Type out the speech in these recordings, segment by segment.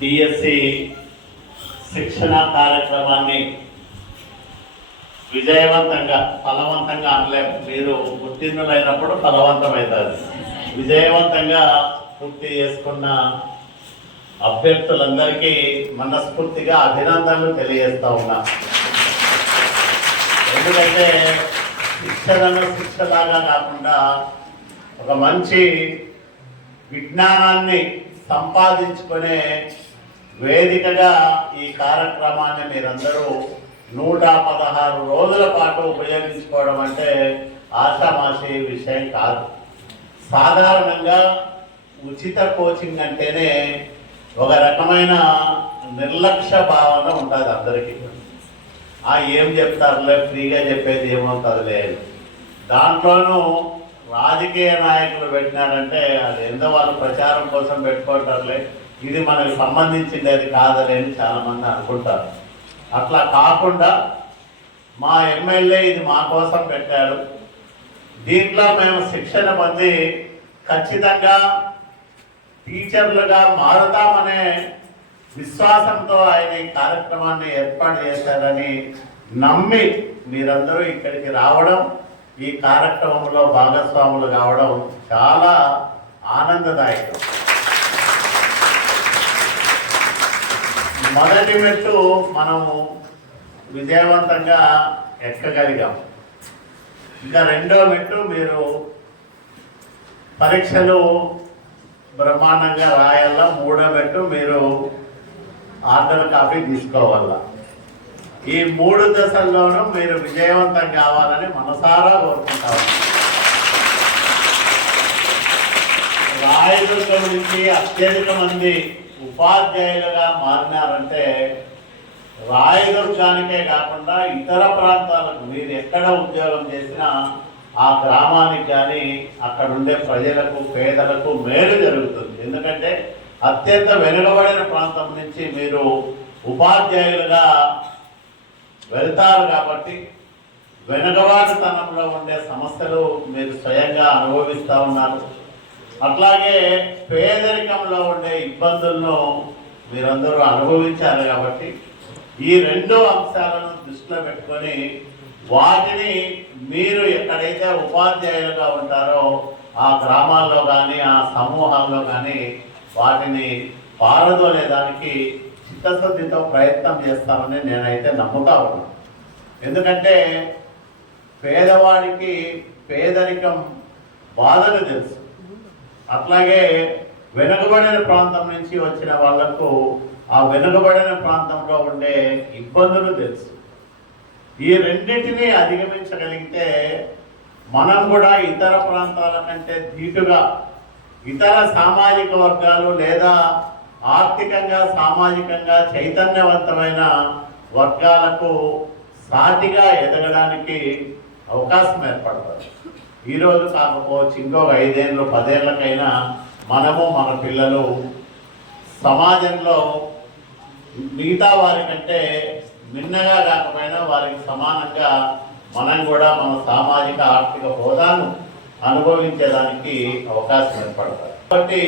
DSC శిక్షణ కార్యక్రమాన్ని విజయవంతంగా ఫలవంతంగా అనలేము, మీరు ఉత్తీర్ణులైనప్పుడు ఫలవంతమవుతుంది. విజయవంతంగా పూర్తి చేసుకున్న అభ్యర్థులందరికీ మనస్ఫూర్తిగా అభినందనలు తెలియజేస్తా ఉన్నా. ఎందుకంటే శిక్షణను శిక్షలాగా కాకుండా ఒక మంచి విజ్ఞానాన్ని సంపాదించుకునే వేదికగా ఈ కార్యక్రమాన్ని మీరందరూ 116 రోజుల పాటు ఉపయోగించుకోవడం అంటే ఆషామాషి విషయం కాదు. సాధారణంగా ఉచిత కోచింగ్ అంటేనే ఒక రకమైన నిర్లక్ష్య భావన ఉంటుంది అందరికీ. ఏం చెప్తారులే, ఫ్రీగా చెప్పేది ఏమవుతుందిలే. దాంట్లోనూ రాజకీయ నాయకులు పెట్టినారంటే అది ఎంతో వాళ్ళు ప్రచారం కోసం పెట్టుకుంటారులే, ఇది మనకు సంబంధించింది కాదని చాలామంది అనుకుంటారు. అట్లా కాకుండా మా ఎమ్మెల్యే ఇది మా కోసం పెట్టాడు, దీంట్లో మేము శిక్షణ పొంది ఖచ్చితంగా టీచర్లుగా మారుతామనే విశ్వాసంతో ఆయన ఈ కార్యక్రమాన్ని ఏర్పాటు చేశారని నమ్మి మీరందరూ ఇక్కడికి రావడం, ఈ కార్యక్రమంలో భాగస్వాములు కావడం చాలా ఆనందదాయకం. మొదటి మెట్టు మనము విజయవంతంగా ఎక్కగలిగాం. ఇంకా రెండో మెట్టు మీరు పరీక్షలు బ్రహ్మాండంగా రాయాల. మూడో మెట్టు మీరు ఆర్డర్ కాపీ తీసుకోవాల. ఈ 3 దశల్లోనూ మీరు విజయవంతం కావాలని మనసారా కోరుకుంటాము. రాయదుర్గం నుంచి అత్యధిక మంది ఉపాధ్యాయులుగా మారినారంటే రాయదుర్గానికే కాకుండా ఇతర ప్రాంతాలకు మీరు ఎక్కడ ఉద్యోగం చేసినా ఆ గ్రామానికి కానీ అక్కడ ఉండే ప్రజలకు, పేదలకు మేలు జరుగుతుంది. ఎందుకంటే అత్యంత వెనుకబడిన ప్రాంతం నుంచి మీరు ఉపాధ్యాయులుగా వెళ్తారు కాబట్టి వెనుకబాటుతనంలో ఉండే సమస్యలు మీరు స్వయంగా అనుభవిస్తూ ఉన్నారు. అట్లాగే పేదరికంలో ఉండే ఇబ్బందులను మీరందరూ అనుభవించారు కాబట్టి ఈ 2 అంశాలను దృష్టిలో పెట్టుకొని వాటిని మీరు ఎక్కడైతే ఉపాధ్యాయులుగా ఉంటారో ఆ గ్రామాల్లో కానీ ఆ సమూహాల్లో కానీ వాటిని పారదోలేదానికి చిత్తశుద్ధితో ప్రయత్నం చేస్తామని నేనైతే నమ్ముతా ఉన్నాను. ఎందుకంటే పేదవాడికి పేదరికం బాధలు తెలుసు, అట్లాగే వెనుకబడిన ప్రాంతం నుంచి వచ్చిన వాళ్లకు ఆ వెనుకబడిన ప్రాంతంలో ఉండే ఇబ్బందులు తెలుసు. ఈ రెండింటినీ అధిగమించగలిగితే మనం కూడా ఇతర ప్రాంతాల కంటే ధీటుగా ఇతర సామాజిక వర్గాలు లేదా ఆర్థికంగా సామాజికంగా చైతన్యవంతమైన వర్గాలకు సాటిగా ఎదగడానికి అవకాశం ఏర్పడుతుంది. ఈరోజు కాకపోవచ్చు ఇంకో 5 ఏళ్ళు 10 ఏళ్ళకైనా మనము మన పిల్లలు సమాజంలో మిగతా వారికంటే మిన్నగా కాకపోయినా వారికి సమానంగా మనం కూడా మన సామాజిక ఆర్థిక హోదాను అనుభవించేదానికి అవకాశం ఏర్పడుతుంది. కాబట్టి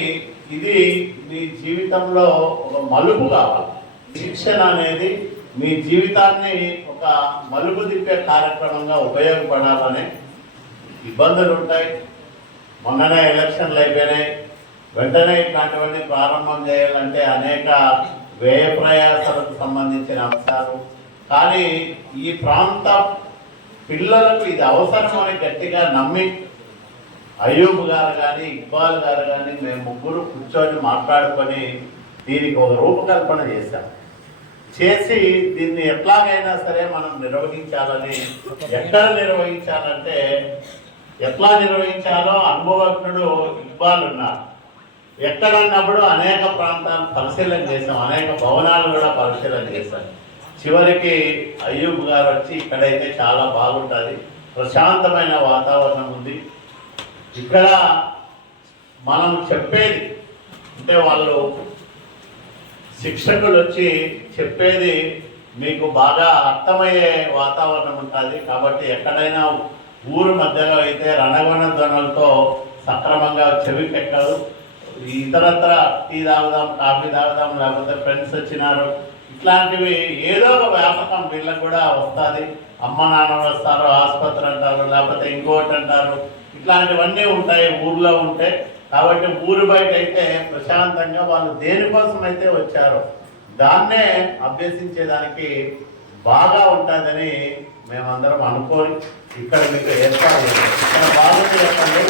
ఇది మీ జీవితంలో ఒక మలుపు కావాలి. శిక్షణ అనేది మీ జీవితాన్ని ఒక మలుపు తిప్పే కార్యక్రమంగా ఉపయోగపడాలనే ఇబ్బందులు ఉంటాయి. మొన్ననే ఎలక్షన్లు అయిపోయినాయి, వెంటనే ఇట్లాంటివన్నీ ప్రారంభం చేయాలంటే అనేక వ్యయ ప్రయాసాలకు సంబంధించిన అంశాలు. కానీ ఈ ప్రాంత పిల్లలకు ఇది అవసరమని గట్టిగా నమ్మి అయ్యూబ్ గారు కానీ ఇక్బాల్ గారు కానీ మేము ముగ్గురు కూర్చొని మాట్లాడుకొని దీనికి ఒక రూపకల్పన చేసి దీన్ని ఎట్లాగైనా సరే మనం నిర్వహించాలని, ఎక్కడ నిర్వహించాలంటే ఎట్లా నిర్వహించాలో అనుభవజ్ఞుడు ఇక్బాల్ ఉన్నారు. ఎక్కడన్నప్పుడు అనేక ప్రాంతాలు పరిశీలన చేశాం, అనేక భవనాలు కూడా పరిశీలన చేశాం. చివరికి అయ్యూబ్ గారు వచ్చి ఇక్కడైతే చాలా బాగుంటుంది, ప్రశాంతమైన వాతావరణం ఉంది, ఇక్కడ మనం చెప్పేది అంటే వాళ్ళు శిక్షకులు వచ్చి చెప్పేది మీకు బాగా అర్థమయ్యే వాతావరణం ఉంటుంది. కాబట్టి ఎక్కడైనా ఊరు మధ్యలో అయితే రణగొణ ధ్వనులతో సక్రమంగా చెవికెక్కదు, ఇతరత్ర టీ తాగుదాం, కాఫీ తాగుదాం, లేకపోతే ఫ్రెండ్స్ వచ్చినారు, ఇట్లాంటివి ఏదో ఒక వ్యాపకం వీళ్ళకి కూడా వస్తుంది. అమ్మ నాన్న వస్తారు, ఆసుపత్రి అంటారు, లేకపోతే ఇంకోటి అంటారు, ఇట్లాంటివన్నీ ఉంటాయి ఊర్లో ఉంటే. కాబట్టి ఊరు బయట అయితే ప్రశాంతంగా వాళ్ళు దేనికోసం అయితే వచ్చారో దాన్నే అభ్యసించేదానికి బాగా ఉంటుందని మేమందరం అనుకోని ఇక్కడ మీకు ఏర్పాటు చేయాలి. ఇక్కడ బాగుంది చెప్పండి,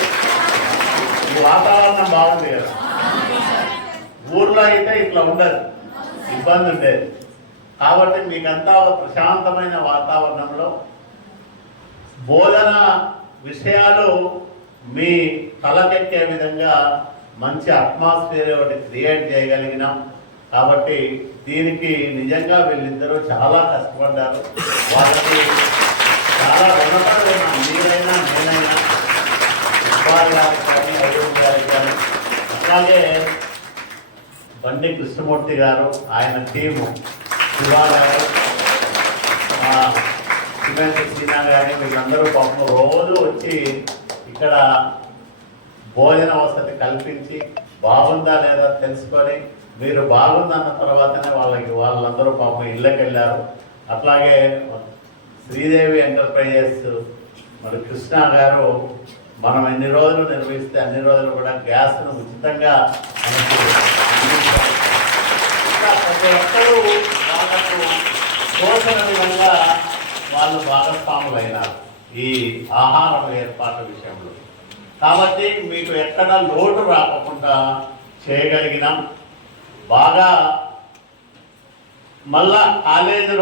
ఈ వాతావరణం బాగుంది కదా. ఊర్లో అయితే ఇట్లా ఉండదు, ఇబ్బంది ఉండేది. కాబట్టి మీకంతా ఒక ప్రశాంతమైన వాతావరణంలో బోధన విషయాలు మీ తలకెక్కే విధంగా మంచి అట్మాస్ఫియర్ ఒకటి క్రియేట్ చేయగలిగినాం. కాబట్టి దీనికి నిజంగా వీళ్ళిద్దరూ చాలా కష్టపడ్డారు. వాళ్ళకి చాలా రుణపడి ఉన్నాం, మీరైనా నేనైనా, ఉపాధి గారికి కానీ అయ్యూబ్ గారికి కానీ. అలాగే బండి కృష్ణమూర్తి గారు, ఆయన టీము, శివా గారు, సిమెంట్ సీనా గారి, వీళ్ళందరూ పాపం రోజు వచ్చి ఇక్కడ భోజన వసతి కల్పించి బాగుందా లేదా తెలుసుకొని మీరు బాగుందన్న తర్వాతనే వాళ్ళందరూ పాపం ఇళ్ళకి వెళ్ళారు. అట్లాగే శ్రీదేవి ఎంటర్ప్రైజెస్ మరి కృష్ణ గారు మనం ఎన్ని రోజులు నిర్వహిస్తే అన్ని రోజులు కూడా గ్యాస్ను ఉచితంగా మనకు అందించారు. ప్రతి ఒక్కరూ వాళ్ళకు తోచిన విధంగా వాళ్ళు భాగస్వాములైనారు ఈ ఆహారం ఏర్పాటు విషయంలో. కాబట్టి మీకు ఎక్కడ లోటు రాకుండా చేయగలిగినాం. బాగా మళ్ళా కాలేజీ